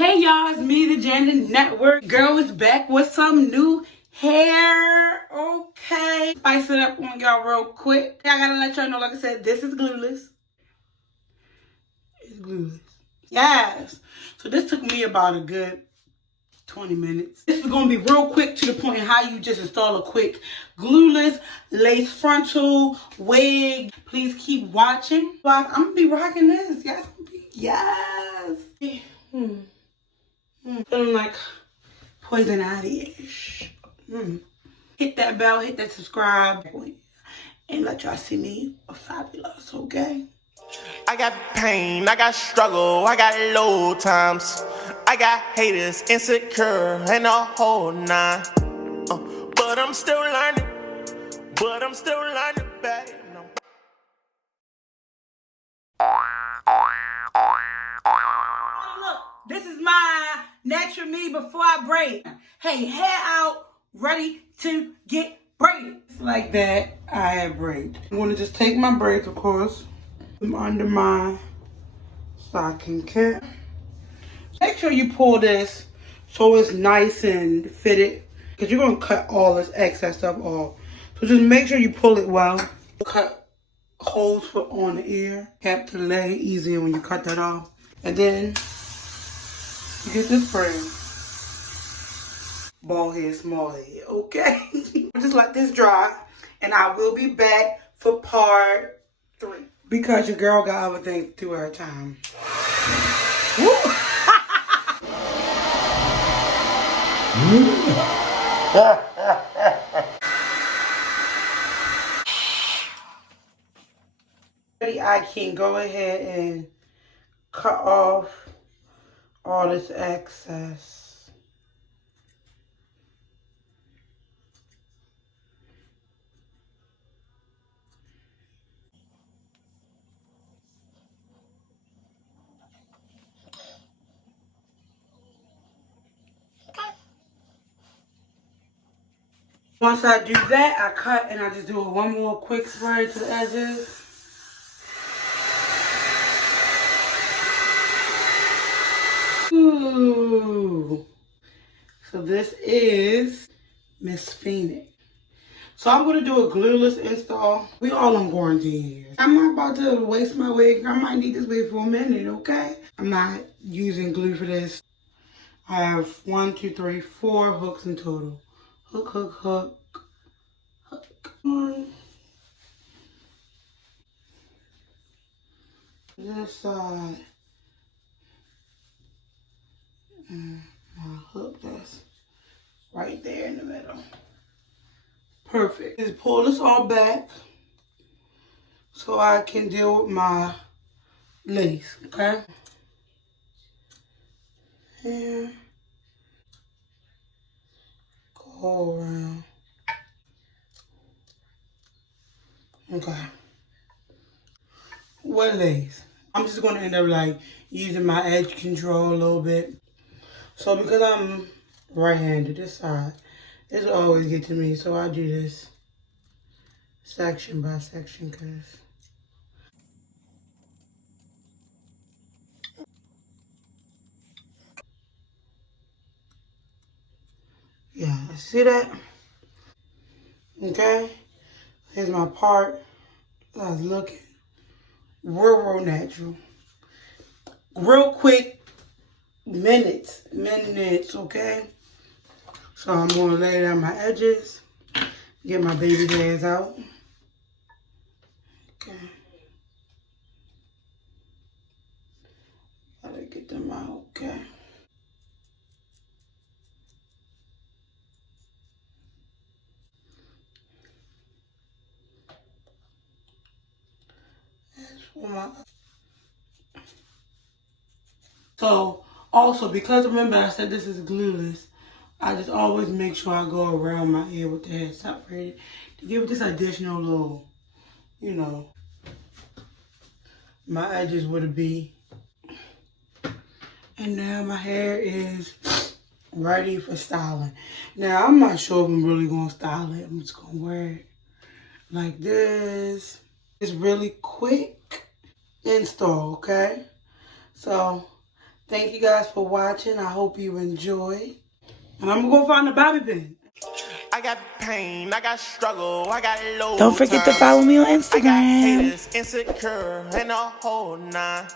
Hey y'all, it's me, the Janet Network. Girl is back with some new hair. Okay. Spice it up on y'all real quick. I gotta let y'all know, like I said, this is Glueless. It's Glueless. Yes. So this took me about a good 20 minutes. This is going to be real quick to the point in how you just install a quick Glueless lace frontal wig. Please keep watching. I'm going to be rocking this. Yes. Yes. Feeling like Poison Ivy-ish. Hit that bell, hit that subscribe, and let y'all see me fabulous, okay? I got pain, I got struggle, I got low times. I got haters, insecure, and a whole nine. But I'm still learning, babe. No. Look, this is my natural me before I braid. Hey, hair out, ready to get braided. Like that, I have braids. I'm going to just take my braids, of course, from under my stocking cap. Make sure you pull this so it's nice and fitted, because you're going to cut all this excess stuff off. So just make sure you pull it well. Cut holes for on the ear, cap to the leg, easier when you cut that off. And then you get this frame. Bald head, small head, okay? Just let this dry, and I will be back for part 3. Because your girl got other things to do at her time. Woo! I can go ahead and cut off all this excess. Once I do that, I cut and I just do one more quick spray to the edges. Ooh. So this is Miss Phoenix. So I'm going to do a glueless install. We all on quarantine here. I'm not about to waste my wig. I might need this wig for a minute, okay? I'm not using glue for this. I have 1, 2, 3, 4 hooks in total. Hook, hook, hook, hook. This side. And my hook that's right there in the middle. Perfect. Just pull this all back so I can deal with my lace, okay? And go around. Okay. What lace? I'm just going to end up like using my edge control a little bit. So because I'm right-handed, this side, this will always get to me. So I do this section by section because yeah, see that? Okay. Here's my part. I was looking real natural. Real quick, minutes, okay? So I'm gonna lay down my edges, get my baby hairs out. Okay. Gotta get them out, okay? So also, because remember I said this is glueless, I just always make sure I go around my ear with the hair separated to give it this additional little, you know, my edges would be. And now my hair is ready for styling. Now I'm not sure if I'm really gonna style it. I'm just gonna wear it like this. It's really quick install, okay? So Thank you guys for watching. I hope you enjoy. And I'm going to go find the bobby pin. I got pain, I got struggle, I got low. Don't forget to follow me on I got Instagram. haters, insecure, and a whole nine.